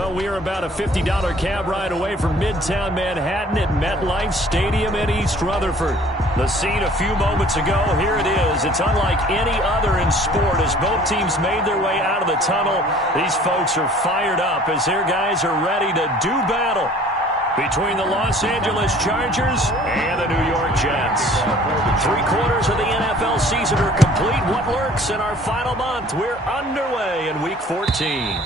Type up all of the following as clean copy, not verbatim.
Well, we are about a $50 cab ride away from Midtown Manhattan at MetLife Stadium in East Rutherford. The scene a few moments ago, here it is. It's unlike any other in sport as both teams made their way out of the tunnel. These folks are fired up as their guys are ready to do battle between the Los Angeles Chargers and the New York Jets. 3/4 of the NFL season are complete. What lurks in our final month? We're underway in Week 14.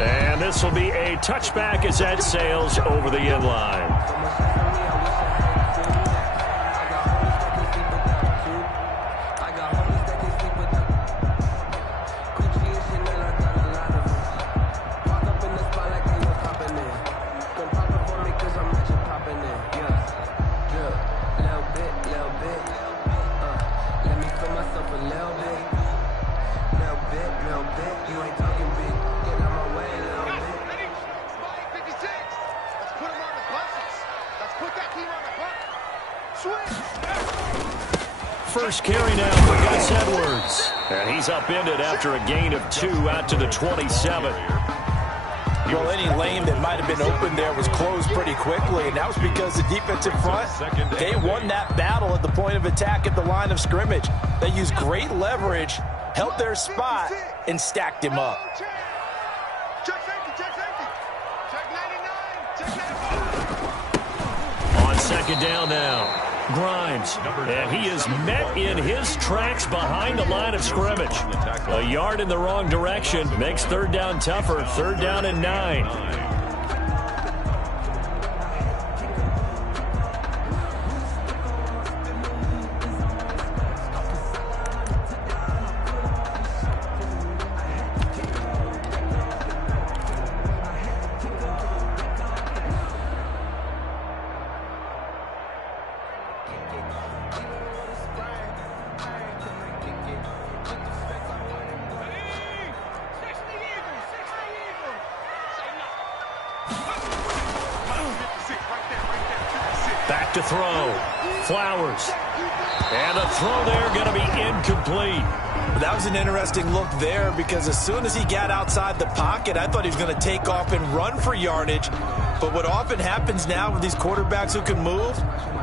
And this will be a touchback as that sails over the inline. First carry now for Gus Edwards. And he's upended after a gain of 2 out to the 27. Well, any lane that might have been open there was closed pretty quickly, and that was because the defensive front, they won that battle at the point of attack at the line of scrimmage. They used great leverage, held their spot, and stacked him up. On second down now. Grimes, and he is met in his tracks behind the line of scrimmage. A yard in the wrong direction makes third down tougher. 3rd down and 9. Back to throw. Flowers. And a throw there going to be incomplete. That was an interesting look there because as soon as he got outside the pocket, I thought he was going to take off and run for yardage. But what often happens now with these quarterbacks who can move,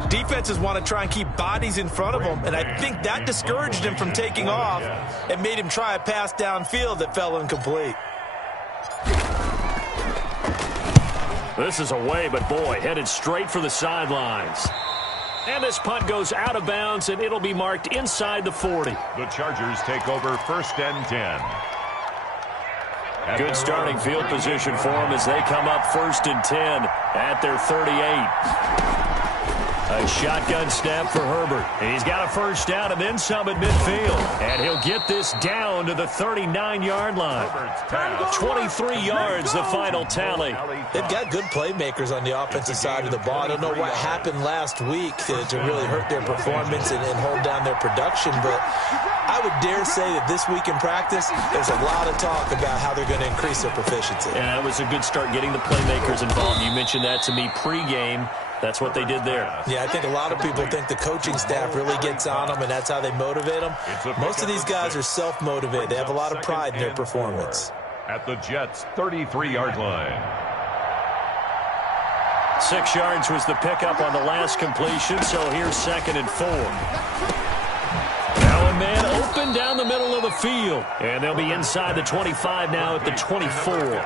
defenses want to try and keep bodies in front of them. And I think that discouraged him from taking off and made him try a pass downfield that fell incomplete. This is away, but boy, headed straight for the sidelines. And this punt goes out of bounds, and it'll be marked inside the 40. The Chargers take over 1st and 10. Good starting field position for them as they come up 1st and 10 at their 38. A shotgun snap for Herbert. He's got a first down and then some at midfield. And he'll get this down to the 39-yard line. 23 yards, the final tally. They've got good playmakers on the offensive side of the ball. I don't know what happened last week to really hurt their performance and hold down their production, but I would dare say that this week in practice, there's a lot of talk about how they're going to increase their proficiency. And that was a good start getting the playmakers involved. You mentioned that to me pregame. That's what they did there. Yeah, I think a lot of people think the coaching staff really gets on them, and that's how they motivate them. Most of these guys are self-motivated. They have a lot of pride in their performance. At the Jets' 33-yard line. 6 yards was the pickup on the last completion, so here's 2nd and 4. Now a man open down the middle of the field. And they'll be inside the 25 now at the 24.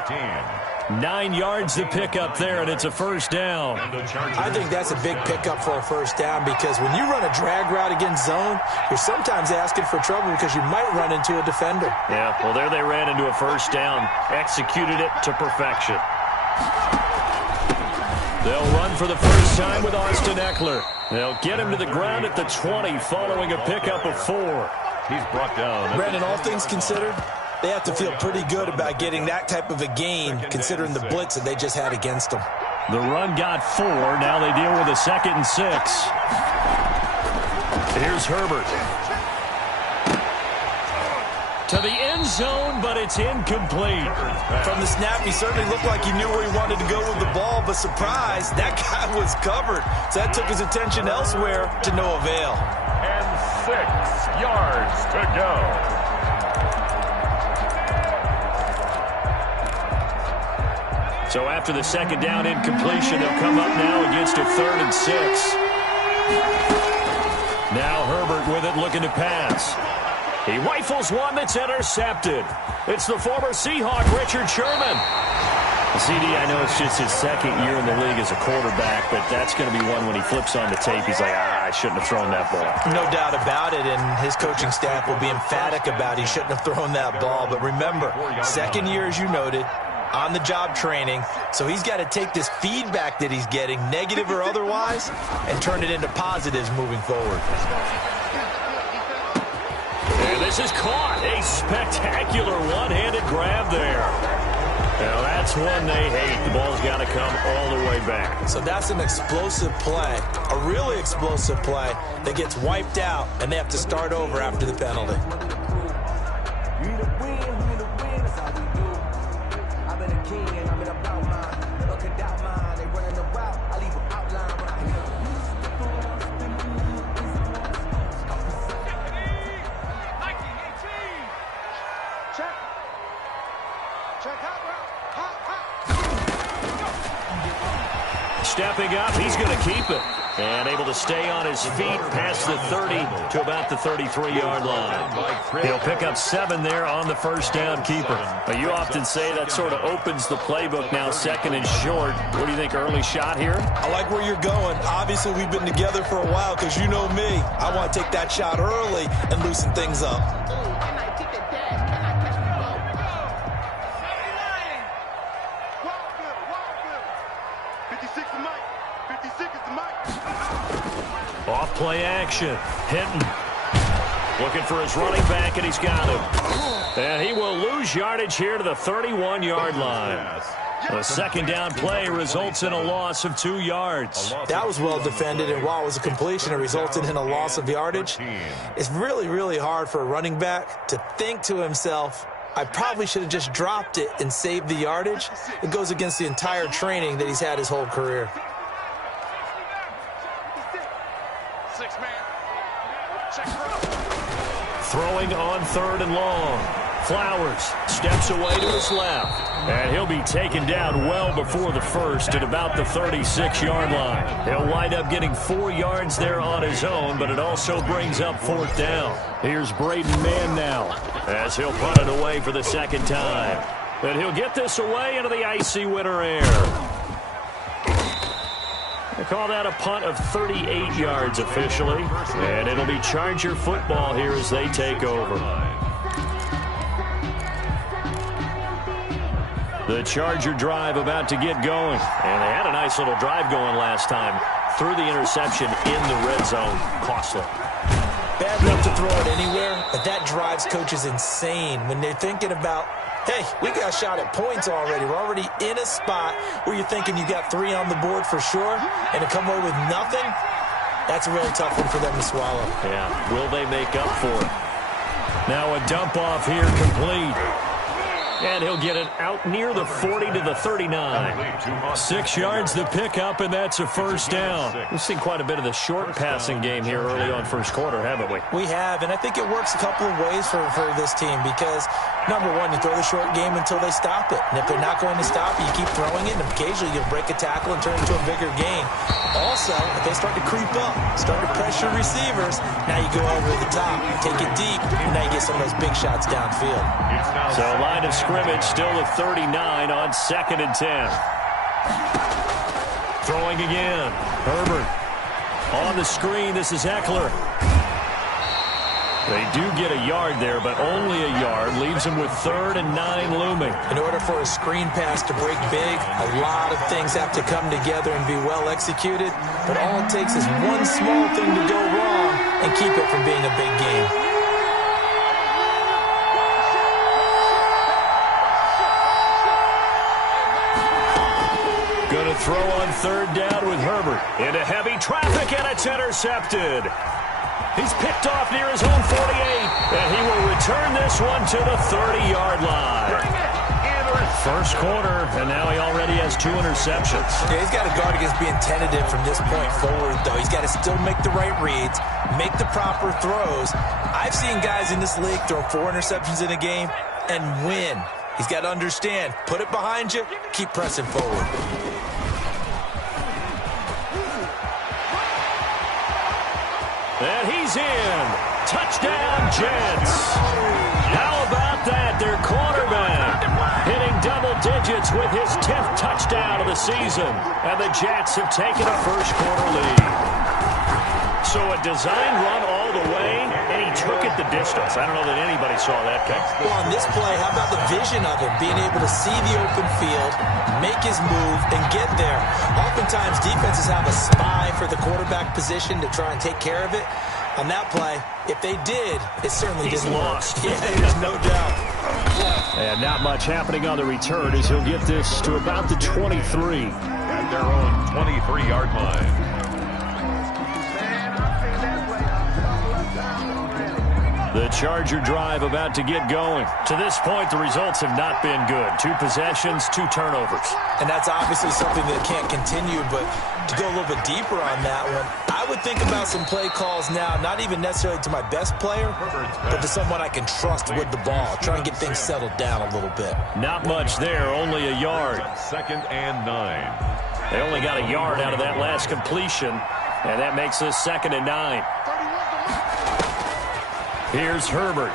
9 yards to pick up there, and it's a first down. I think that's a big pickup for a first down because when you run a drag route against zone, you're sometimes asking for trouble because you might run into a defender. Yeah, well, there they ran into a first down, executed it to perfection. They'll run for the first time with Austin Eckler. They'll get him to the ground at the 20 following a pickup of 4. He's brought down. Brandon, all things considered, they have to feel pretty good about getting that type of a gain considering the blitz that they just had against them. The run got 4. Now they deal with a 2nd and 6. Here's Herbert. To the end zone, but it's incomplete. From the snap, he certainly looked like he knew where he wanted to go with the ball, but surprise, that guy was covered. So that took his attention elsewhere to no avail. And 6 yards to go. So after the second down incompletion, they'll come up now against a 3rd and 6. Now Herbert with it, looking to pass. He rifles one that's intercepted. It's the former Seahawk, Richard Sherman. CD, I know it's just his second year in the league as a quarterback, but that's going to be one when he flips on the tape. He's like, I shouldn't have thrown that ball. No doubt about it, and his coaching staff will be emphatic about he shouldn't have thrown that ball. But remember, second year, as you noted, on-the-job training, so he's got to take this feedback that he's getting, negative or otherwise, and turn it into positives moving forward. And this is caught. A spectacular one-handed grab there. Now that's one they hate. The ball's got to come all the way back. So that's an explosive play, a really explosive play that gets wiped out, and they have to start over after the penalty. Stepping up, he's going to keep it. And able to stay on his feet past the 30 to about the 33-yard line. He'll pick up 7 there on the first down keeper. But you often say that sort of opens the playbook now, 2nd and short. What do you think, early shot here? I like where you're going. Obviously, we've been together for a while because you know me. I want to take that shot early and loosen things up. Off play action. Hinton looking for his running back, and he's got him. And he will lose yardage here to the 31-yard line. The second down play results in a loss of 2 yards. That was well defended, and while it was a completion, it resulted in a loss of yardage. It's really, really hard for a running back to think to himself, I probably should have just dropped it and saved the yardage. It goes against the entire training that he's had his whole career. Throwing on 3rd and long. Flowers steps away to his left. And he'll be taken down well before the first at about the 36-yard line. He'll wind up getting 4 yards there on his own, but it also brings up 4th down. Here's Braden Mann now as he'll punt it away for the second time. And he'll get this away into the icy winter air. They call that a punt of 38 yards officially. And it'll be Charger football here as they take over. The Charger drive about to get going. And they had a nice little drive going last time. Threw the interception in the red zone. Costly. Bad enough to throw it anywhere, but that drives coaches insane when they're thinking about, hey, we got shot at points already. We're already in a spot where you're thinking you got 3 on the board for sure, and to come away with nothing, that's a really tough one for them to swallow. Yeah, will they make up for it? Now a dump off here complete. And he'll get it out near the 40 to the 39. 6 yards the pickup, and that's a first down. We've seen quite a bit of the short passing game here early on first quarter, haven't we? We have, and I think it works a couple of ways for this team because, number one, you throw the short game until they stop it. And if they're not going to stop it, you keep throwing it, and occasionally you'll break a tackle and turn it into a bigger game. Also, if they start to creep up, start to pressure receivers, now you go over the top, take it deep, and now you get some of those big shots downfield. So line of scrimmage still at 39 on 2nd and 10. Throwing again. Herbert on the screen. This is Eckler. They do get a yard there, but only a yard. Leaves them with 3rd and 9 looming. In order for a screen pass to break big, a lot of things have to come together and be well executed. But all it takes is one small thing to go wrong and keep it from being a big game. Going to throw on 3rd down with Herbert. Into heavy traffic, and it's intercepted. He's picked off near his own 48, and he will return this one to the 30-yard line. First quarter, and now he already has 2 interceptions. Yeah, he's got to guard against being tentative from this point forward, though. He's got to still make the right reads, make the proper throws. I've seen guys in this league throw 4 interceptions in a game and win. He's got to understand, put it behind you, keep pressing forward. And he's in. Touchdown, Jets. How about that? Their quarterback hitting double digits with his 10th touchdown of the season. And the Jets have taken a first-quarter lead. So a design run all the way, and he took it the distance. I don't know that anybody saw that coming. Well, on this play, how about the vision of him, being able to see the open field, make his move, and get there. Oftentimes, defenses have a spy for the quarterback position to try and take care of it. On that play, if they did, it certainly didn't lost. work. Yeah, there's no doubt. And not much happening on the return as he'll get this to about the 23. At their own 23-yard line. The Charger drive about to get going. To this point, the results have not been good. 2 possessions, 2 turnovers. And that's obviously something that can't continue, but to go a little bit deeper on that one, I would think about some play calls now, not even necessarily to my best player, but to someone I can trust with the ball. Try and get things settled down a little bit. Not much there, only a yard. 2nd and 9. They only got a yard out of that last completion, and that makes this 2nd and 9. Here's Herbert.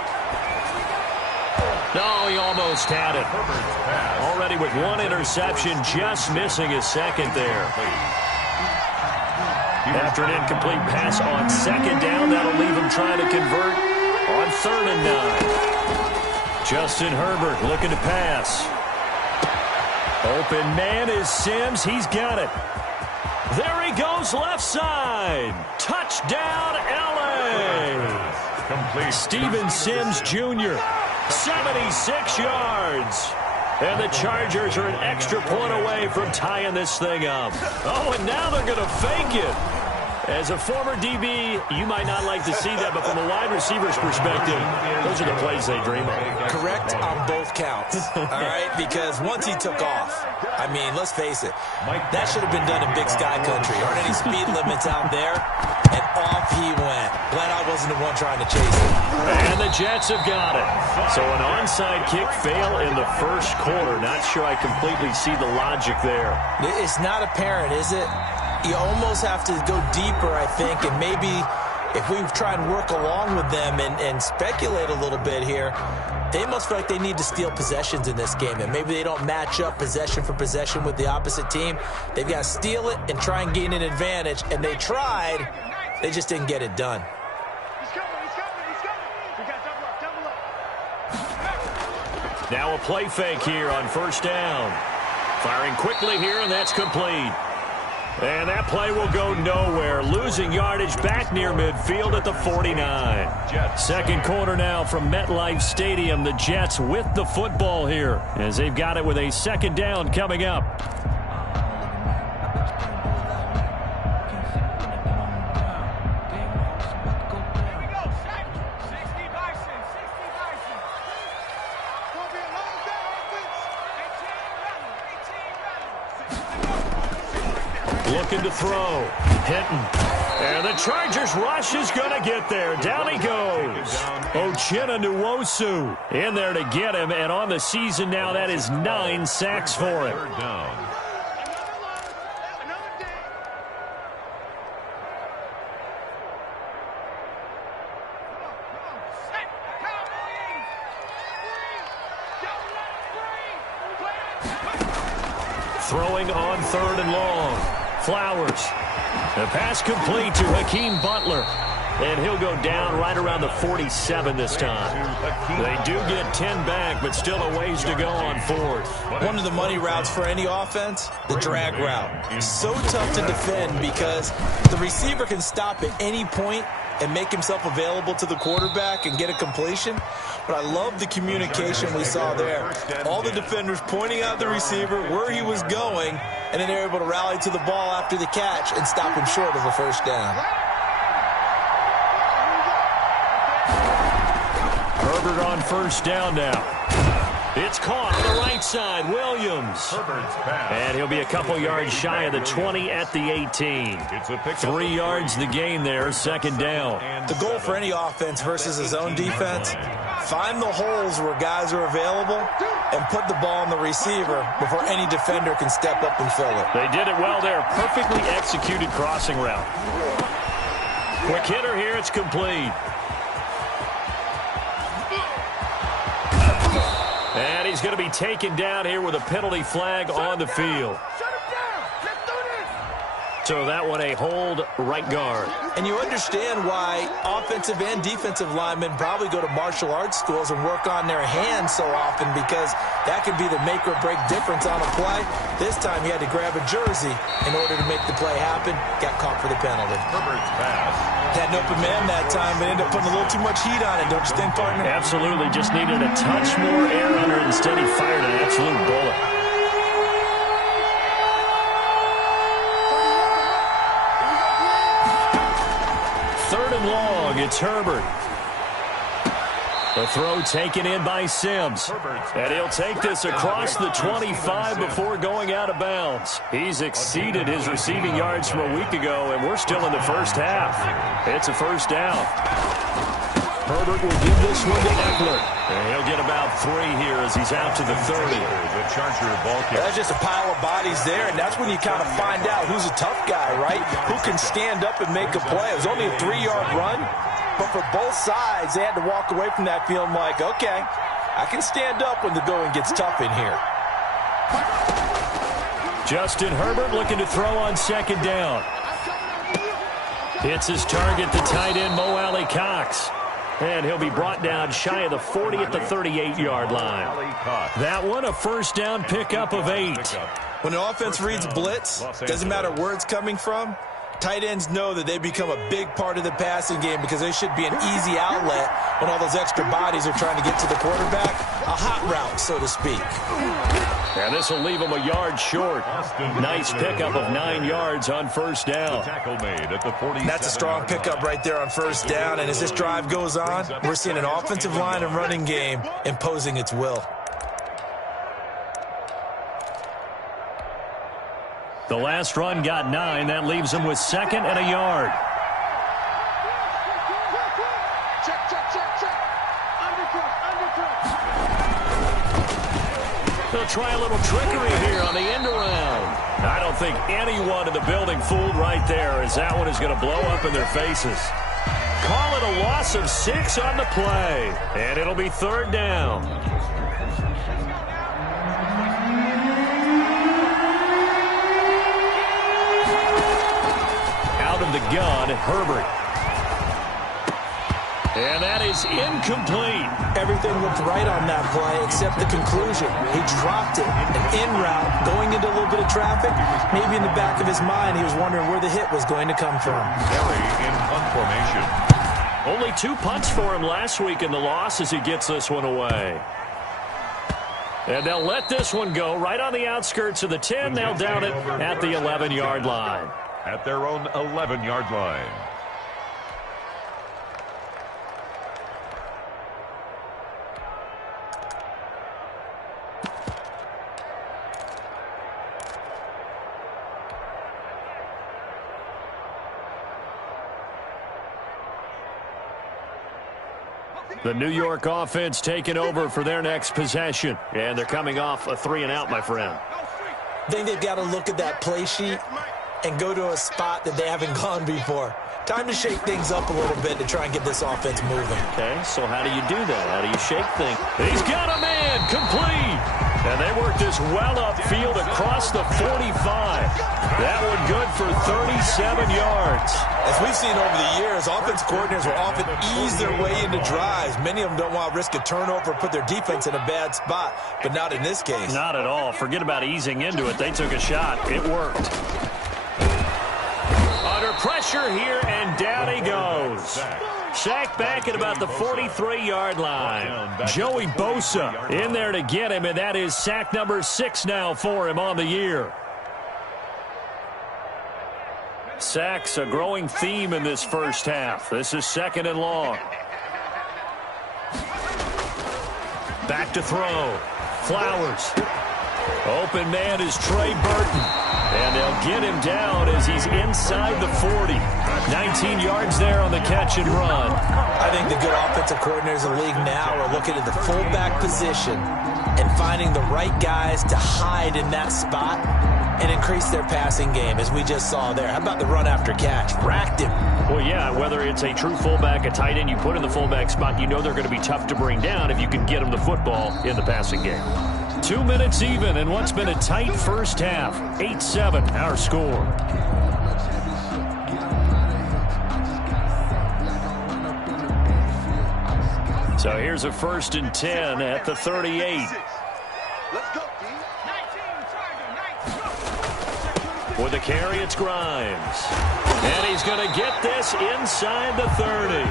No, he almost had it. Already with 1 interception, just missing his 2nd there. After an incomplete pass on 2nd down, that'll leave him trying to convert on 3rd and 9. Justin Herbert looking to pass. Open man is Sims. He's got it. There he goes left side. Touchdown, L.A. Complete. Steven Sims Jr., 76 yards. And the Chargers are an extra point away from tying this thing up. Oh, and now they're going to fake it. As a former DB, you might not like to see that, but from a wide receiver's perspective, those are the plays they dream of. Correct on both counts, all right? Because once he took off, I mean, let's face it, that should have been done in Big Sky Country. Aren't any speed limits out there? And off he went. Glad I wasn't the one trying to chase him. And the Jets have got it. So an onside kick fail in the first quarter. Not sure I completely see the logic there. It's not apparent, is it? You almost have to go deeper, I think, and maybe if we try and work along with them and speculate a little bit here, they must feel like they need to steal possessions in this game, and maybe they don't match up possession for possession with the opposite team. They've got to steal it and try and gain an advantage, and they tried. They just didn't get it done. Now a play fake here on 1st down. Firing quickly here, and that's complete. And that play will go nowhere. Losing yardage back near midfield at the 49. 2nd quarter now from MetLife Stadium. The Jets with the football here as they've got it with a 2nd down coming up. Looking to throw. Hitting. And the Chargers rush is going to get there. Down he goes. Uchenna Nwosu in there to get him. And on the season now, that is 9 sacks for him. 3rd down. Throwing on 3rd and long. Flowers. The pass complete to Hakeem Butler. And he'll go down right around the 47 this time. They do get 10 back, but still a ways to go on 4th. One of the money routes for any offense, the drag route. So tough to defend because the receiver can stop at any point and make himself available to the quarterback and get a completion. But I love the communication we saw there. All the defenders pointing out the receiver, where he was going, and then they're able to rally to the ball after the catch and stop him short of a 1st down. Herbert on 1st down now. It's caught on the right side. Williams. And he'll be a couple yards shy of the 20 at the 18. 3 yards the gain there, 2nd down. The goal for any offense versus his own defense, Find the holes where guys are available and put the ball on the receiver before any defender can step up and fill it. They did it well there. Perfectly executed crossing route. Quick hitter here. It's complete. And he's going to be taken down here with a penalty flag on the field. So that one a hold right guard. And you understand why offensive and defensive linemen probably go to martial arts schools and work on their hands so often, because that could be the make or break difference on a play. This time he had to grab a jersey in order to make the play happen. Got caught for the penalty. Herbert's pass. Had an open man that time, but ended up putting a little too much heat on it, don't you think, partner? Absolutely. Just needed a touch more air under it. Instead, he fired an absolute bullet. Third and long, it's Herbert. The throw taken in by Sims. And he'll take this across the 25 before going out of bounds. He's exceeded his receiving yards from a week ago, and we're still in the first half. It's a first down. Herbert will give this one to Eckler. And he'll get about 3 here as he's out to the 30. The Charger ball kick. That's just a pile of bodies there, and that's when you kind of find out who's a tough guy, right? Who can stand up and make a play. It was only a 3-yard run, but for both sides, they had to walk away from that feeling like, okay, I can stand up when the going gets tough in here. Justin Herbert looking to throw on second down. Hits his target, the tight end, Mo Alley-Cox. And he'll be brought down shy of the 40 at the 38-yard line. That one, a first down pickup of 8. When the offense reads blitz, doesn't matter where it's coming from, tight ends know that they become a big part of the passing game because they should be an easy outlet when all those extra bodies are trying to get to the quarterback. A hot route, so to speak. And this will leave him a yard short. Nice pickup of 9 yards on first down. That's a strong pickup right there on first down. And as this drive goes on, we're seeing an offensive line and running game imposing its will. The last run got 9. That leaves him with 2nd and a yard. They'll try a little trickery here on the end around. I don't think anyone in the building fooled right there, as that one is going to blow up in their faces. Call it a loss of 6 on the play, and it'll be 3rd down. Out of the gun, Herbert. And that is incomplete. Everything looked right on that play except the conclusion. He dropped it, an in route, going into a little bit of traffic. Maybe in the back of his mind, he was wondering where the hit was going to come from. Carry in punt formation. Only 2 punts for him last week in the loss as he gets this one away. And they'll let this one go right on the outskirts of the 10. They'll down it at the 11-yard line. At their own 11-yard line. The New York offense taking over for their next possession. And they're coming off a 3-and-out, my friend. I think they've got to look at that play sheet and go to a spot that they haven't gone before. Time to shake things up a little bit to try and get this offense moving. Okay, so how do you do that? How do you shake things? He's got a man, complete. And they work this well upfield across the 45. That one good for 37 yards. As we've seen over the years, offense coordinators will often ease their way into drives. Many of them don't want to risk a turnover or put their defense in a bad spot, but not in this case. Not at all. Forget about easing into it. They took a shot. It worked. Under pressure here, and down he goes. Sacked back at about the 43-yard line. Joey Bosa in there to get him, and that is sack number 6 now for him on the year. Sacks a growing theme in this first half. This is 2nd and long. Back to throw. Flowers. Open man is Trey Burton. And they'll get him down as he's inside the 40. 19 yards there on the catch and run. I think the good offensive coordinators in the league now are looking at the fullback position and finding the right guys to hide in that spot and increase their passing game, as we just saw there. How about the run after catch? Racked him. Well, yeah, whether it's a true fullback, a tight end you put in the fullback spot, you know they're going to be tough to bring down if you can get them the football in the passing game. 2 minutes even in what's been a tight first half. 8-7 our score. So here's a 1st and 10 at the 38. Let's go, D. With the carry, it's Grimes. And he's going to get this inside the 30.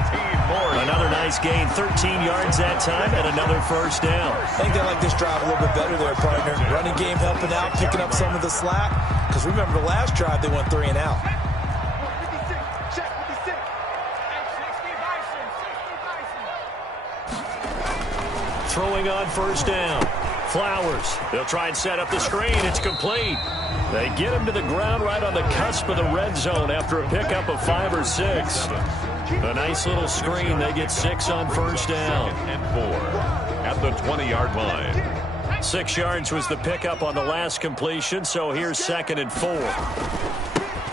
Another nice gain, 13 yards that time, and another first down. I think they like this drive a little bit better there, partner. Running game helping out, picking up some of the slack. Because remember, the last drive, they went 3 and out. Throwing on first down. Flowers. They'll try and set up the screen. It's complete. They get him to the ground right on the cusp of the red zone after a pickup of 5 or 6. A nice little screen. They get 6 on first down. And 4 at the 20-yard line. 6 yards was the pickup on the last completion, so here's 2nd and 4.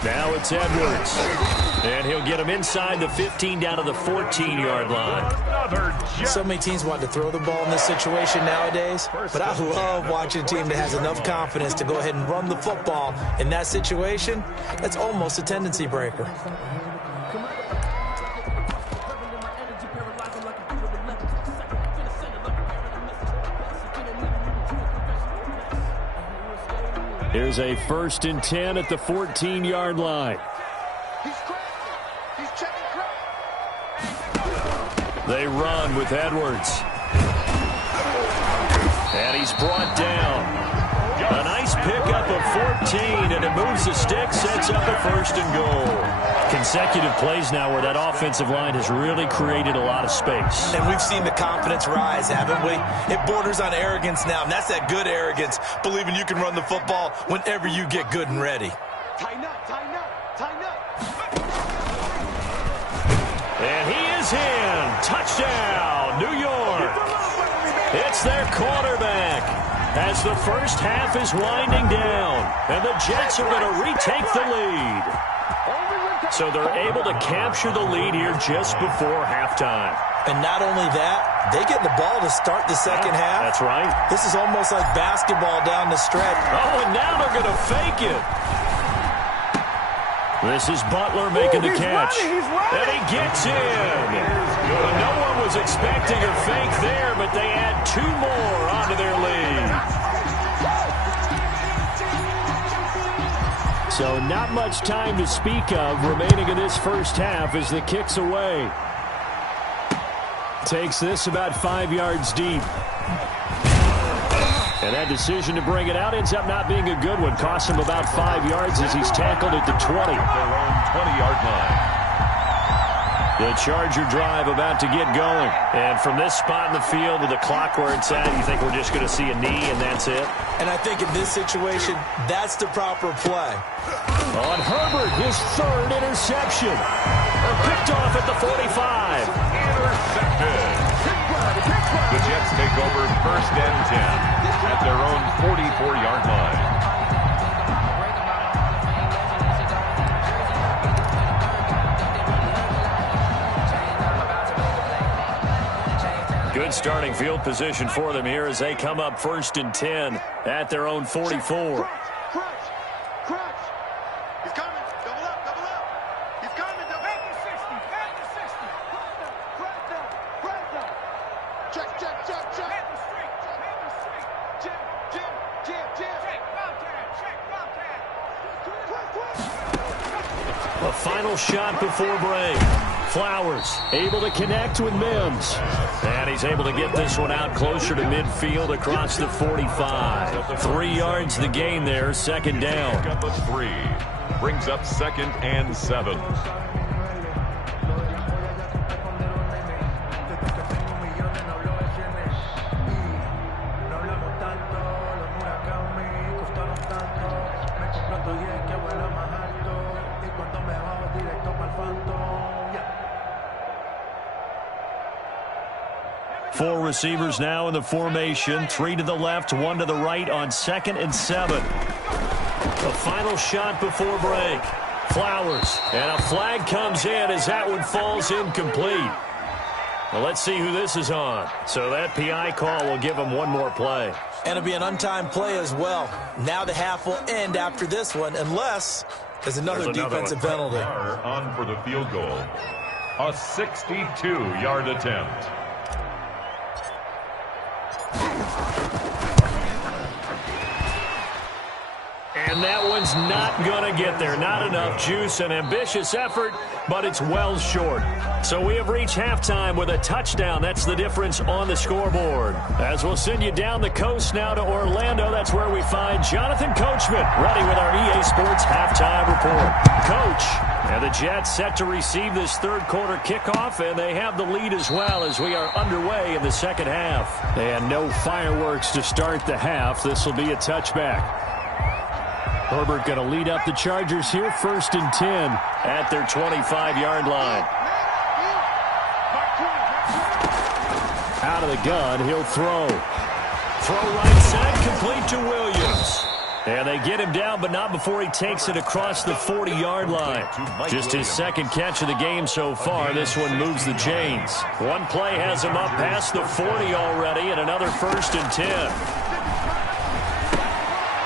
Now it's Edwards. And he'll get him inside the 15 down to the 14-yard line. So many teams want to throw the ball in this situation nowadays, but I love watching a team that has enough confidence to go ahead and run the football in that situation. That's almost a tendency breaker. Here's a 1st and 10 at the 14-yard line. They run with Edwards. And he's brought down. A nice pickup of 14, and it moves the stick, sets up a 1st and goal. Consecutive plays now where that offensive line has really created a lot of space. And we've seen the confidence rise, haven't we? It borders on arrogance now, and that's that good arrogance, believing you can run the football whenever you get good and ready. Tighten up, tighten up, tighten up. And he is in. Touchdown, New York. It's their quarterback as the first half is winding down, and the Jets are going to retake the lead. So they're able to capture the lead here just before halftime. And not only that, they get the ball to start the second half. That's right. This is almost like basketball down the stretch. Oh, and now they're going to fake it. This is Butler making the catch. And he gets in. No one was expecting a fake there, but they add 2 more onto their lead. So not much time to speak of remaining in this first half as the kick's away. Takes this about 5 yards deep. And that decision to bring it out ends up not being a good one. Costs him about 5 yards as he's tackled at the 20. Their own 20-yard line. The Charger drive about to get going. And from this spot in the field to the clock where it's at, you think we're just going to see a knee and that's it? And I think in this situation, that's the proper play. On Herbert, his 3rd interception. Picked off at the 45. Intercepted. The Jets take over 1st and 10 at their own 44-yard line. Good starting field position for them here as they come up 1st and 10 at their own 44. A final shot before break. Flowers able to connect with Mims. And he's able to get this one out closer to midfield across the 45. 3 yards the gain there, 2nd down. Got the 3. Brings up 2nd and 7. Four receivers now in the formation. 3 to the left, 1 to the right on 2nd and 7. The final shot before break. Flowers. And a flag comes in as that one falls incomplete. Well, let's see who this is on. So that PI call will give him one more play. And it'll be an untimed play as well. Now the half will end after this one, unless there's another defensive penalty. On for the field goal. A 62-yard attempt. And that one's not going to get there. Not enough juice. An ambitious effort, but it's well short. So we have reached halftime with a touchdown. That's the difference on the scoreboard. As we'll send you down the coast now to Orlando, that's where we find Jonathan Coachman, ready with our EA Sports halftime report. Coach, and the Jets set to receive this third quarter kickoff, and they have the lead as well as we are underway in the second half. And no fireworks to start the half. This will be a touchback. Herbert going to lead up the Chargers here, 1st and 10 at their 25-yard line. Out of the gun, he'll throw. Throw right side, complete to Williams. And they get him down, but not before he takes it across the 40-yard line. Just his second catch of the game so far. This one moves the chains. One play has him up past the 40 already, and another 1st and 10.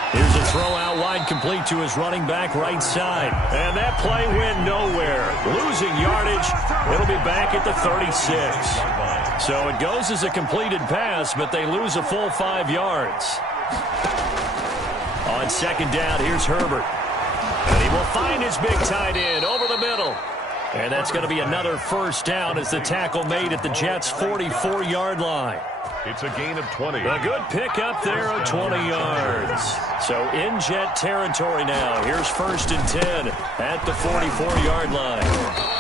Here's a throw out wide, complete to his running back right side. And that play went nowhere. Losing yardage. It'll be back at the 36. So it goes as a completed pass, but they lose a full 5 yards. On 2nd down, here's Herbert. And he will find his big tight end over the middle. And that's going to be another 1st down as the tackle made at the Jets' 44-yard line. It's a gain of 20. A good pickup there of 20 yards. So in Jet territory now. Here's 1st and 10 at the 44-yard line.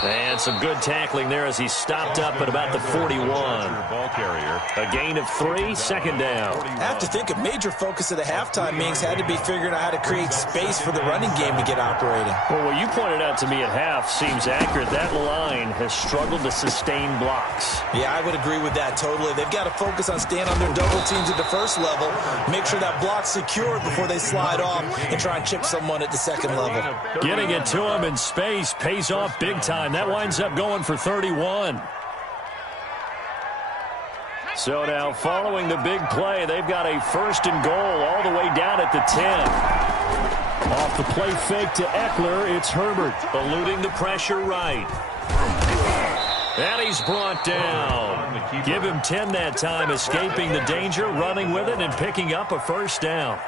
And some good tackling there as he stopped up at about the 41. Ball carrier. A gain of 3, 2nd down. I have to think a major focus of the halftime meetings had to be figuring out how to create space for the running game to get operating. Well, what you pointed out to me at half seems accurate. That line has struggled to sustain blocks. Yeah, I would agree with that totally. They've got to focus on staying on their double teams at the first level, make sure that block's secured before they slide off and try and chip someone at the second level. Getting it to him in space pays off big time. That winds up going for 31. So now following the big play, they've got a 1st and goal all the way down at the 10. Off the play fake to Eckler, it's Herbert eluding the pressure right. And he's brought down. Give him 10 that time, escaping the danger, running with it, and picking up a 1st down.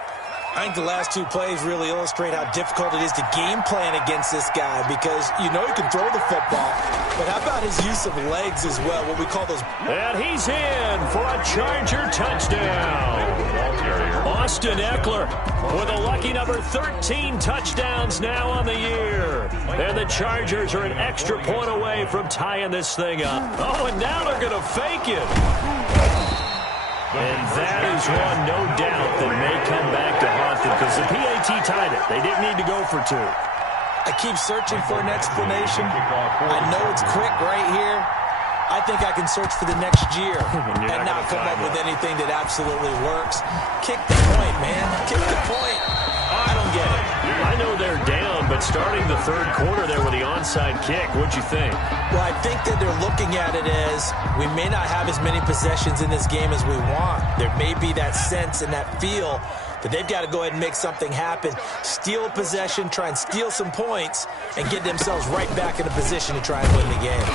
I think the last 2 plays really illustrate how difficult it is to game plan against this guy because you know he can throw the football, but how about his use of legs as well, what we call those. And he's in for a Charger touchdown. Austin Eckler with a lucky number 13 touchdowns now on the year. And the Chargers are an extra point away from tying this thing up. Oh, and now they're going to fake it. And that is one, no doubt, that may come back to haunt them because the PAT tied it. They didn't need to go for 2. I keep searching for an explanation. I know it's quick right here. I think I can search for the next year and not come up with anything that absolutely works. Kick the point, man. Kick the point. I don't get it. I know they're down, but starting the third quarter there with the onside kick, what'd you think? Well, I think that they're looking at it as we may not have as many possessions in this game as we want. There may be that sense and that feel that they've got to go ahead and make something happen. Steal possession, try and steal some points, and get themselves right back in a position to try and win the game.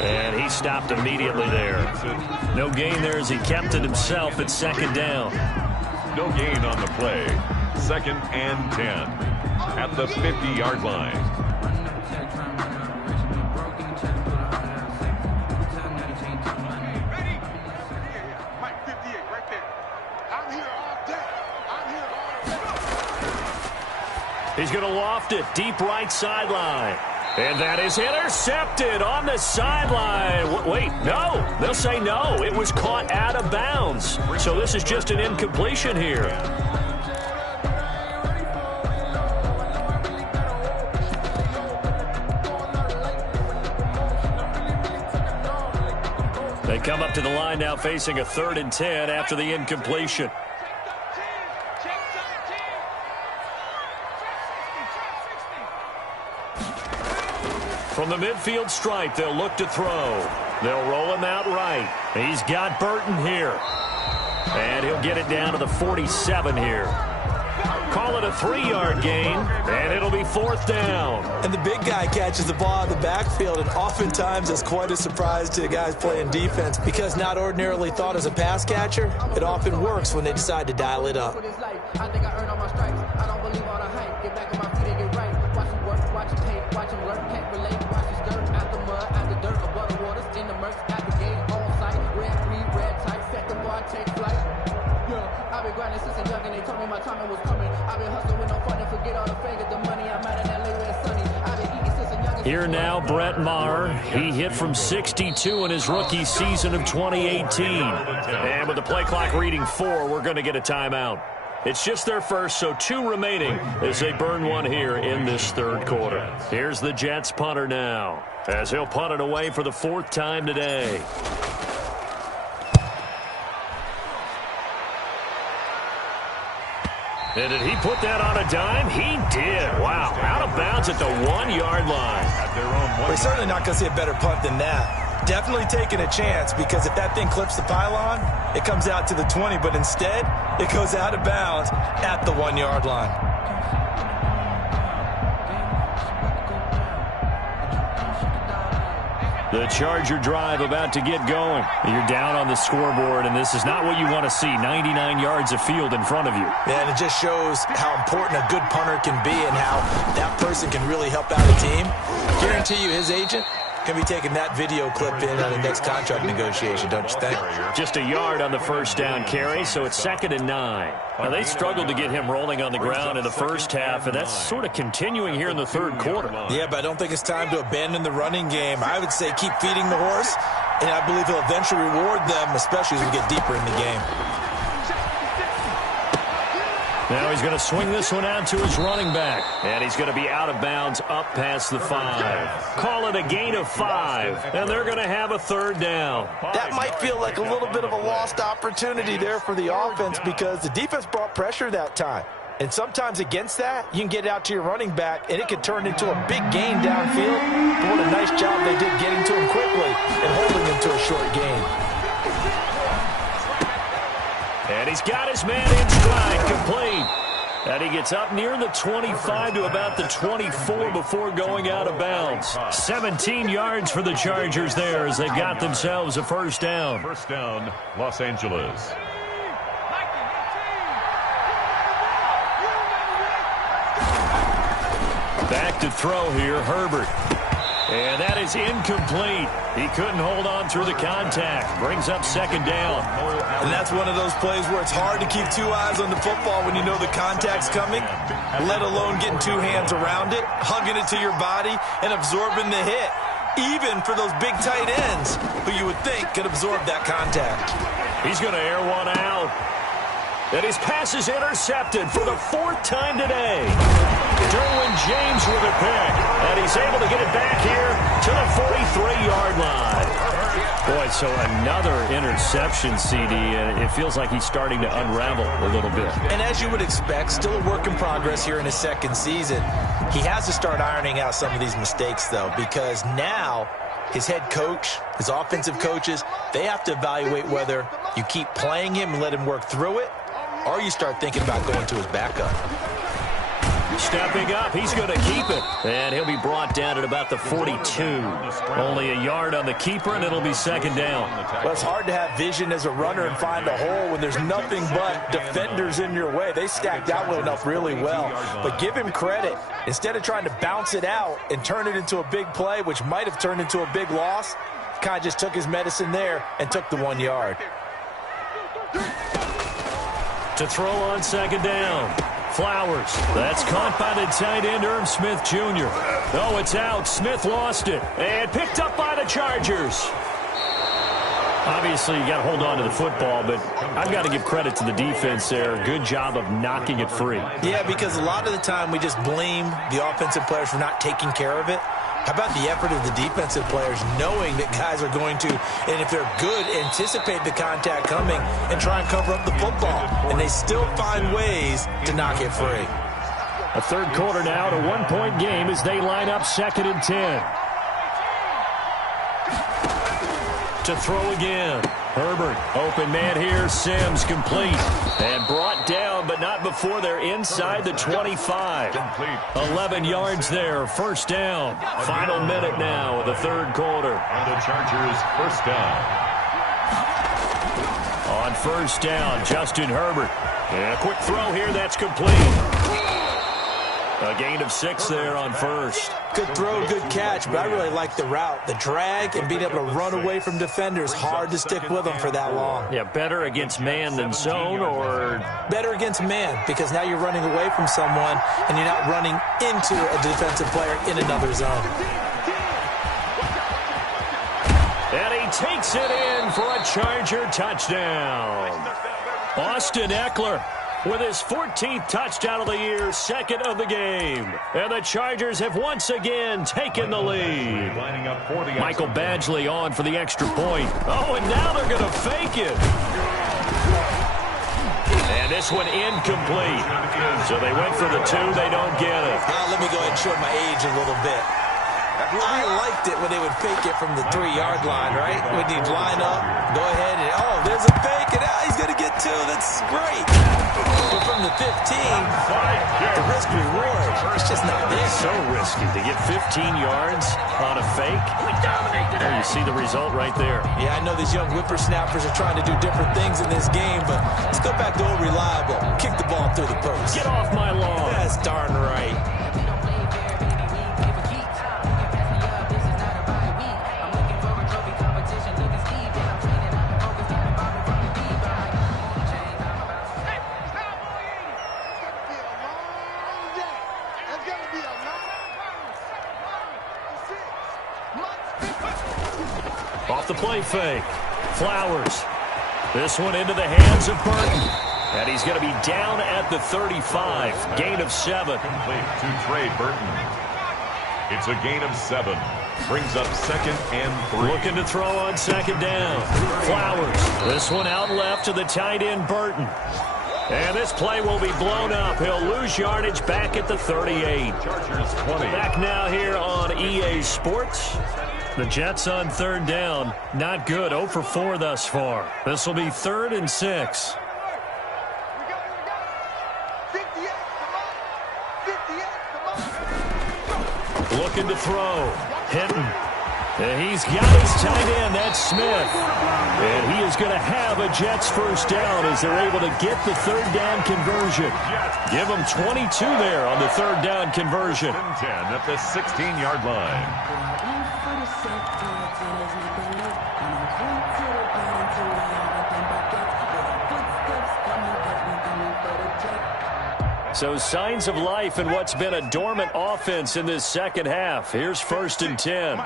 And he stopped immediately there. No gain there as he kept it himself at 2nd down. No gain on the play. 2nd and 10 at the 50-yard line. Mike 58 right there. I'm here all day. I'm here all day. He's going to loft it deep right sideline. And that is intercepted on the sideline. Wait, no. They'll say no. It was caught out of bounds. So this is just an incompletion here. They come up to the line now facing a 3rd and 10 after the incompletion. From the midfield stripe, they'll look to throw. They'll roll him out right. He's got Burton here. And he'll get it down to the 47 here. Call it a 3-yard gain, and it'll be 4th down. And the big guy catches the ball in the backfield, and oftentimes it's quite a surprise to the guys playing defense because not ordinarily thought as a pass catcher, it often works when they decide to dial it up. I think I earned all my stripes. I don't believe all the hype. Get back on my feet and get right. Watch him work, watch him hate, watch him learn, can't relate. Watch his dirt, out the mud, out the dirt, above the waters, in the murks, at the gate, on sight. Red tight, set the bar, take flight. Yeah, I've been grinding since a young and they told me my timing was coming. I've been hustling with no fun and forget all the fake the money. I'm out in LA where it's sunny. I've been eating since a young. Here now, Brett Maher. He hit from 62 in his rookie season of 2018. And with the play clock reading 4, we're going to get a timeout. It's just their first, so 2 remaining as they burn one here in this 3rd quarter. Here's the Jets punter now, as he'll punt it away for the 4th time today. And did he put that on a dime? He did. Wow. Out of bounds at the 1-yard line. We're certainly not going to see a better punt than that. Definitely taking a chance because if that thing clips the pylon, it comes out to the 20, but instead it goes out of bounds at the 1-yard line. The Charger drive about to get going. You're down on the scoreboard, and this is not what you want to see. 99 yards of field in front of you. Yeah, and it just shows how important a good punter can be and how that person can really help out a team. I guarantee you his agent can be taking that video clip in on the next contract negotiation, don't you think? Just a yard on the first down carry, so it's 2nd and 9. Now, they struggled to get him rolling on the ground in the first half, and that's sort of continuing here in the 3rd quarter. Yeah, but I don't think it's time to abandon the running game. I would say keep feeding the horse, and I believe he'll eventually reward them, especially as we get deeper in the game. Now he's going to swing this one out to his running back. And he's going to be out of bounds up past the 5. Call it a gain of 5. And they're going to have a 3rd down. That might feel like a little bit of a lost opportunity there for the offense because the defense brought pressure that time. And sometimes against that, you can get it out to your running back, and it could turn into a big gain downfield. But what a nice job they did getting to him quickly and holding him to a short gain. And he's got his man in stride, complete. And he gets up near the 25 to about the 24 before going out of bounds. 17 yards for the Chargers there as they've got themselves a 1st down. 1st down, Los Angeles. Back to throw here, Herbert. And that is incomplete. He couldn't hold on through the contact. Brings up 2nd down. And that's one of those plays where it's hard to keep 2 eyes on the football when you know the contact's coming, let alone getting 2 hands around it, hugging it to your body, and absorbing the hit, even for those big tight ends who you would think could absorb that contact. He's going to air one out. And his pass is intercepted for the 4th time today. Derwin James with a pick. And he's able to get it back here to the 43-yard line. Boy, so another interception, CD, and it feels like he's starting to unravel a little bit. And as you would expect, still a work in progress here in his 2nd season. He has to start ironing out some of these mistakes, though, because now his head coach, his offensive coaches, they have to evaluate whether you keep playing him and let him work through it, or you start thinking about going to his backup. Stepping up, he's going to keep it. And he'll be brought down at about the 42. Only a yard on the keeper, and it'll be 2nd down. Well, it's hard to have vision as a runner and find a hole when there's nothing but defenders in your way. They stacked out enough really well. But give him credit. Instead of trying to bounce it out and turn it into a big play, which might have turned into a big loss, kind of just took his medicine there and took the 1 yard. To throw on 2nd down. Flowers. That's caught by the tight end, Irv Smith Jr. Oh, it's out. Smith lost it. And picked up by the Chargers. Obviously, you got to hold on to the football, but I've got to give credit to the defense there. Good job of knocking it free. Yeah, because a lot of the time we just blame the offensive players for not taking care of it. How about the effort of the defensive players knowing that guys are going to, and if they're good, anticipate the contact coming and try and cover up the football. And they still find ways to knock it free. A third quarter now, a one-point game as they line up 2nd and 10. To throw again. Herbert, open man here. Sims complete. And brought down, but not before they're inside the 25. 11 yards there. First down. Final minute now of the third quarter. And the Chargers first down. On first down, Justin Herbert. And a quick throw here. That's complete. A gain of 6 there on first. Good throw, good catch, but I really like the route. The drag and being able to run away from defenders. Hard to stick with them for that long. Yeah, better against man than zone, or? Better against man, because now you're running away from someone and you're not running into a defensive player in another zone. And he takes it in for a Charger touchdown. Austin Eckler with his 14th touchdown of the year, 2nd of the game. And the Chargers have once again taken the lead. Michael Badgley on for the extra point. Oh, and now they're going to fake it. And this one incomplete. So they went for the 2. They don't get it. Let me go ahead and show my age a little bit. I liked it when they would fake it from the 3-yard line, right? When you'd line up, go ahead, and there's a fake, and he's going to get 2. That's great. But from the 15, the risk-reward, it's just not there. It's so risky to get 15 yards on a fake. There you see the result right there. Yeah, I know these young whippersnappers are trying to do different things in this game, but let's go back to old reliable. Kick the ball through the post. Get off my lawn. That's darn right. Off the play fake. Flowers. This one into the hands of Burton. And he's going to be down at the 35. Gain of 7. Complete to Trey Burton. It's a gain of 7. Brings up 2nd and 3. Looking to throw on 2nd down. Flowers. This one out left to the tight end Burton. And this play will be blown up. He'll lose yardage back at the 38. Chargers 20. Back now here on EA Sports. The Jets on 3rd down. Not good. 0 for 4 thus far. This will be 3rd and 6. Looking to throw. Hitting. And he's got his tight end. That's Smith. And he is going to have a Jets first down as they're able to get the 3rd down conversion. Give them 22 there on the 3rd down conversion. 10 at the 16-yard line. So signs of life in what's been a dormant offense in this second half. Here's 1st and 10.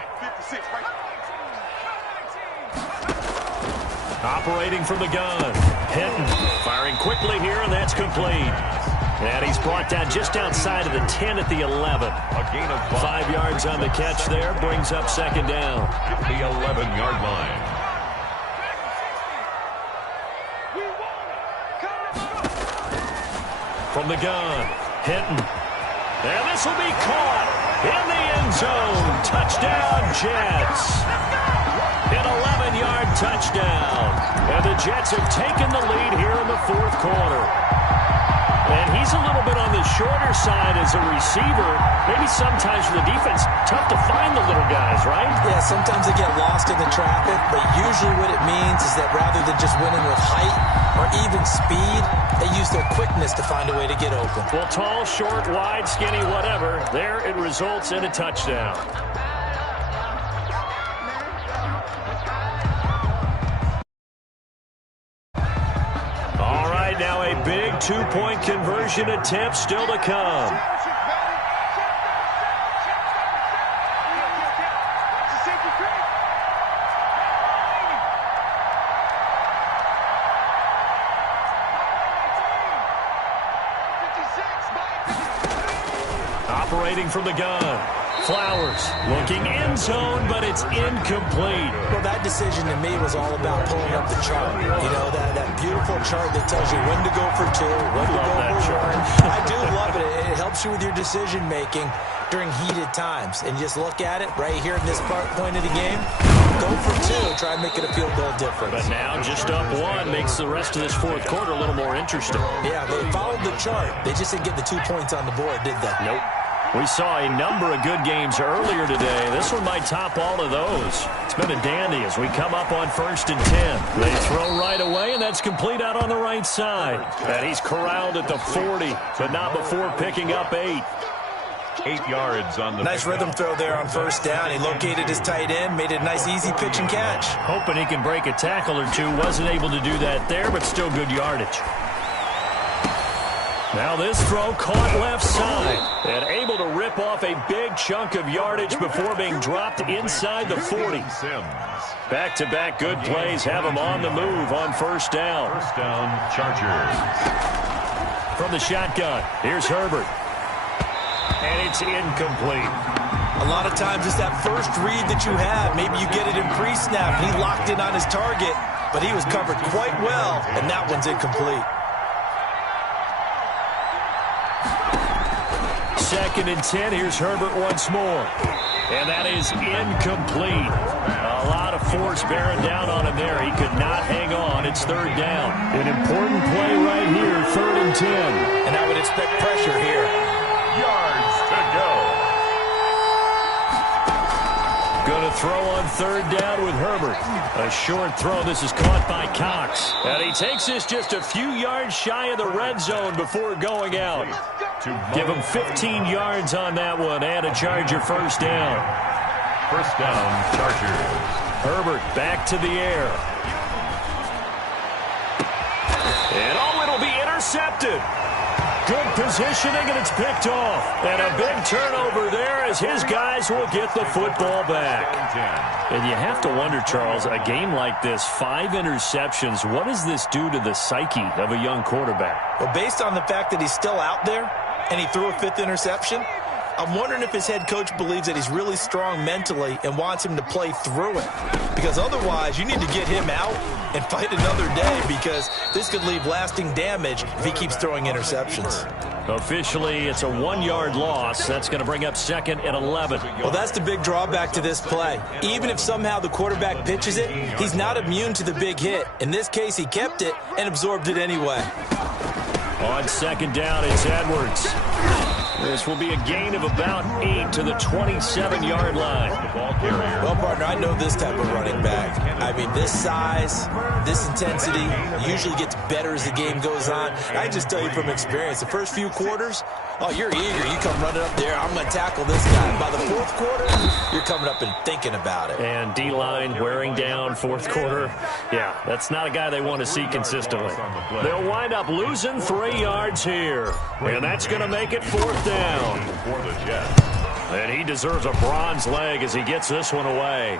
Operating from the gun. Hinton firing quickly here, and that's complete. And he's brought down just outside of the 10 at the 11. A gain of 5 yards on the catch there. Brings up 2nd down. At the 11-yard line. From the gun, Hinton. And this will be caught in the end zone. Touchdown, Jets. An 11-yard touchdown. And the Jets have taken the lead here in the 4th quarter. And he's a little bit on the shorter side as a receiver. Maybe sometimes for the defense, tough to find the little guys, right? Yeah, sometimes they get lost in the traffic, but usually what it means is that rather than just winning with height or even speed, they use their quickness to find a way to get open. Well, tall, short, wide, skinny, whatever, there it results in a touchdown. All right, now a big 2-point conversion attempt still to come. Operating from the gun. Flowers looking end zone, but it's incomplete. Well, that decision to me was all about pulling up the chart. You know, that beautiful chart that tells you when to go for 2, when to go for 1. I do love it. It helps you with your decision making during heated times. And just look at it right here in this point of the game. Go for 2. Try and make it a field goal difference. But now just up 1 makes the rest of this fourth quarter a little more interesting. Yeah, they followed the chart. They just didn't get the 2 points on the board, did they? Nope. We saw a number of good games earlier today. This one might top all of those. It's been a dandy as we come up on 1st and 10. They throw right away, and that's complete out on the right side. And he's corralled at the 40, but not before picking up 8. 8 yards on the nice rhythm throw there on 1st down. He located his tight end, made it a nice easy pitch and catch. Hoping he can break a tackle or 2. Wasn't able to do that there, but still good yardage. Now this throw caught left side and able to rip off a big chunk of yardage before being dropped inside the 40. Back-to-back good plays have him on the move on 1st down. 1st down, Chargers. From the shotgun, here's Herbert. And it's incomplete. A lot of times it's that first read that you have. Maybe you get it in pre-snap. He locked in on his target, but he was covered quite well, and that one's incomplete. 2nd and 10. Here's Herbert once more. And that is incomplete. A lot of force bearing down on him there. He could not hang on. It's 3rd down. An important play right here, 3rd and 10. And I would expect pressure here. Yards to go. Going to throw on 3rd down with Herbert. A short throw. This is caught by Cox. And he takes this just a few yards shy of the red zone before going out. Give him 15 yards on that one and a Charger 1st down. 1st down, Chargers. Herbert back to the air. And it'll be intercepted. Good positioning, and it's picked off. And a big turnover there as his guys will get the football back. And you have to wonder, Charles, a game like this, 5 interceptions, what does this do to the psyche of a young quarterback? Well, based on the fact that he's still out there and he threw a 5th interception, I'm wondering if his head coach believes that he's really strong mentally and wants him to play through it. Because otherwise, you need to get him out and fight another day, because this could leave lasting damage if he keeps throwing interceptions. Officially, it's a 1-yard loss. That's going to bring up 2nd and 11. Well, that's the big drawback to this play. Even if somehow the quarterback pitches it, he's not immune to the big hit. In this case, he kept it and absorbed it anyway. On 2nd down, it's Edwards. This will be a gain of about 8 to the 27-yard line. Well, partner, I know this type of running back. I mean, this size, this intensity usually gets better as the game goes on. I just tell you from experience, the first few quarters, oh, you're eager. You come running up there, I'm going to tackle this guy. By the 4th quarter, you're coming up and thinking about it. And D-line wearing down 4th quarter. Yeah, that's not a guy they want to see consistently. They'll wind up losing 3 yards here. And that's going to make it 4th down. For the Jets. And he deserves a bronze leg as he gets this one away.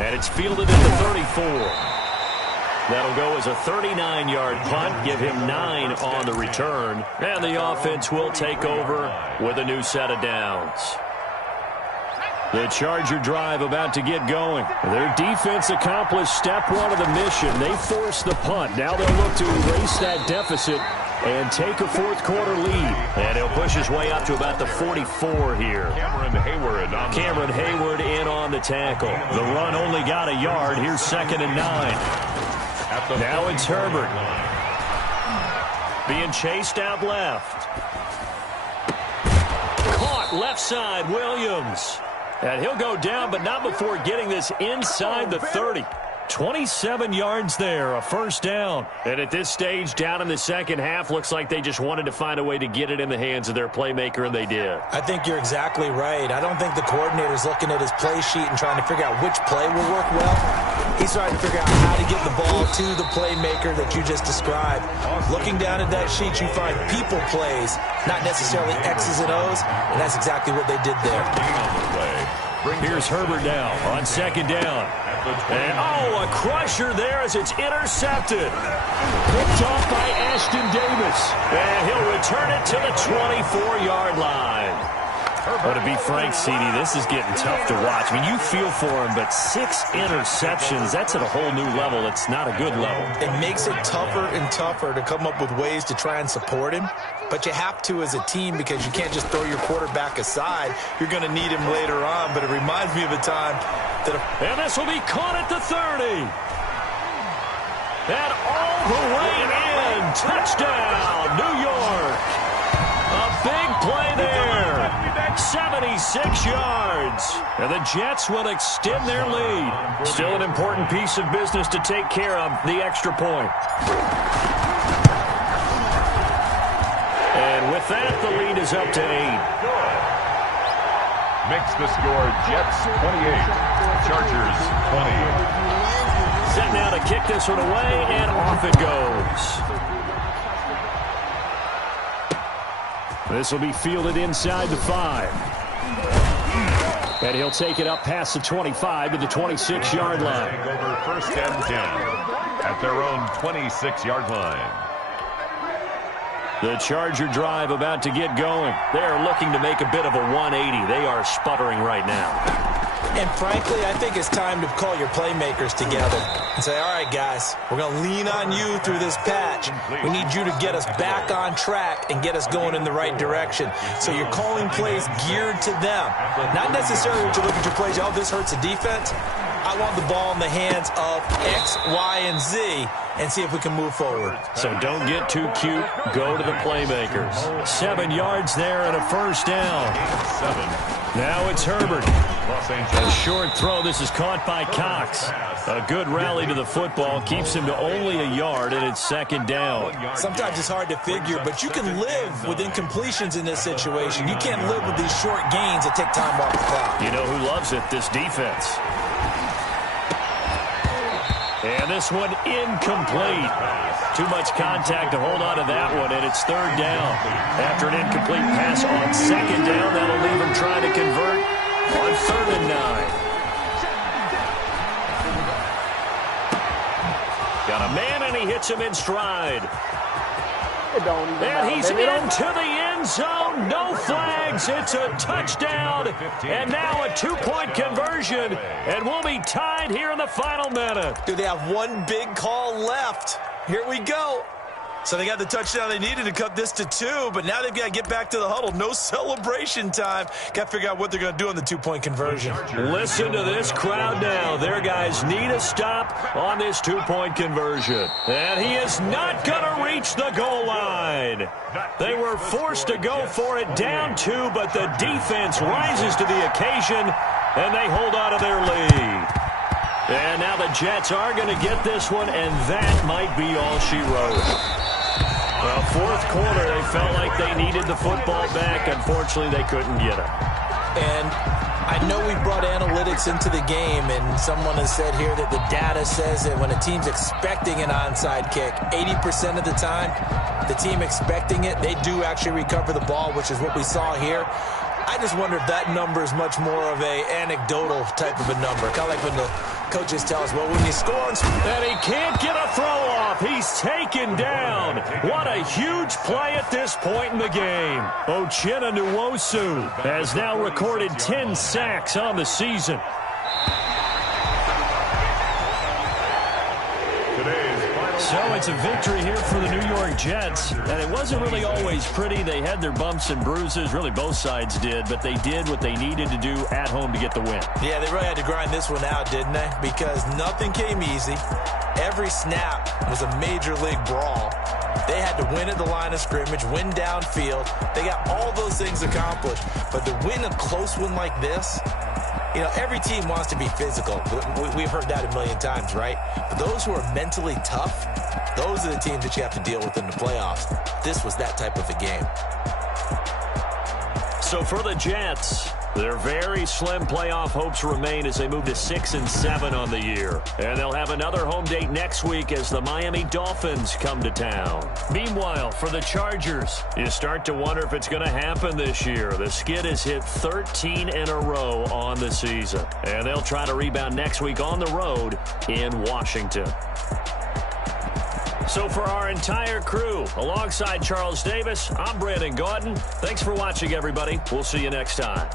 And it's fielded at the 34. That'll go as a 39-yard punt, give him 9 on the return. And the offense will take over with a new set of downs. The Charger drive about to get going. Their defense accomplished step 1 of the mission. They forced the punt. Now they'll look to erase that deficit and take a 4th quarter lead. And he'll push his way up to about the 44 here. Cameron Hayward in on the tackle. The run only got a yard. Here's 2nd and 9. Now it's Herbert. Being chased out left. Caught left side, Williams. And he'll go down, but not before getting this inside the 30. 27 yards there, a 1st down. And at this stage, down in the second half, looks like they just wanted to find a way to get it in the hands of their playmaker, and they did. I think you're exactly right. I don't think the coordinator's looking at his play sheet and trying to figure out which play will work well. He's trying to figure out how to get the ball to the playmaker that you just described. Looking down at that sheet, you find people plays, not necessarily X's and O's, and that's exactly what they did there. Here's Herbert now on 2nd down. And, a crusher there as it's intercepted. Picked off by Ashton Davis. And he'll return it to the 24-yard line. Well, to be frank, CD, this is getting tough to watch. I mean, you feel for him, but 6 interceptions, that's at a whole new level. It's not a good level. It makes it tougher and tougher to come up with ways to try and support him. But you have to as a team because you can't just throw your quarterback aside. You're going to need him later on. But it reminds me of a time that... And this will be caught at the 30. And all the way in. Touchdown, New York. A big play there. 76 yards. And the Jets will extend their lead. Still an important piece of business to take care of, the extra point. And with that, the lead is up to 8. Makes the score Jets 28, Chargers 20. Set now to kick this one away, and off it goes. This will be fielded inside the 5. And he'll take it up past the 25 to the 26-yard line. Over first and 10 at their own 26-yard line. The Charger drive about to get going. They're looking to make a bit of a 180. They are sputtering right now. And frankly, I think it's time to call your playmakers together and say, all right, guys, we're going to lean on you through this patch. We need you to get us back on track and get us going in the right direction. So you're calling plays geared to them. Not necessarily what you look at your plays, oh, this hurts the defense. I want the ball in the hands of X, Y, and Z and see if we can move forward. So don't get too cute. Go to the playmakers. 7 yards there and a first down. 7. Now it's Herbert. A short throw. This is caught by Cox. A good rally to the football. Keeps him to only a yard, and it's second down. Sometimes it's hard to figure, but you can live with incompletions in this situation. You can't live with these short gains that take time off the clock. You know who loves it? This defense. And this one incomplete. Too much contact to hold on to that one, and it's third down. After an incomplete pass on second down, that'll leave him trying to convert on 3rd and 9. Got a man, and he hits him in stride. And he's into the end zone. No flags. It's a touchdown. And now a 2-point conversion. And we'll be tied here in the final minute. Do they have one big call left? Here we go. So they got the touchdown they needed to cut this to 2, but now they've got to get back to the huddle. No celebration time. Got to figure out what they're going to do on the 2-point conversion. Listen to this crowd now. Their guys need a stop on this 2-point conversion. And he is not going to reach the goal line. They were forced to go for it down 2, but the defense rises to the occasion, and they hold on to their lead. And now the Jets are going to get this one, and that might be all she wrote. Well, fourth quarter, they felt like they needed the football back. Unfortunately, they couldn't get it. And I know we brought analytics into the game, and someone has said here that the data says that when a team's expecting an onside kick, 80% of the time, the team expecting it, they do actually recover the ball, which is what we saw here. I just wonder if that number is much more of a anecdotal type of a number. Kind of like when the coaches tell us, well, when you score on... And he can't get a throw off. He's taken down. What a huge play at this point in the game. Uchenna Nwosu has now recorded 10 sacks on the season. So it's a victory here for the New York Jets. And it wasn't really always pretty. They had their bumps and bruises. Really, both sides did. But they did what they needed to do at home to get the win. Yeah, they really had to grind this one out, didn't they? Because nothing came easy. Every snap was a major league brawl. They had to win at the line of scrimmage, win downfield. They got all those things accomplished. But to win a close one like this, you know, every team wants to be physical. We've heard that a million times, right? But those who are mentally tough, those are the teams that you have to deal with in the playoffs. This was that type of a game. So for the Jets, their very slim playoff hopes remain as they move to 6-7 on the year. And they'll have another home date next week as the Miami Dolphins come to town. Meanwhile, for the Chargers, you start to wonder if it's going to happen this year. The skid has hit 13 in a row on the season. And they'll try to rebound next week on the road in Washington. So for our entire crew, alongside Charles Davis, I'm Brandon Gaudin. Thanks for watching, everybody. We'll see you next time.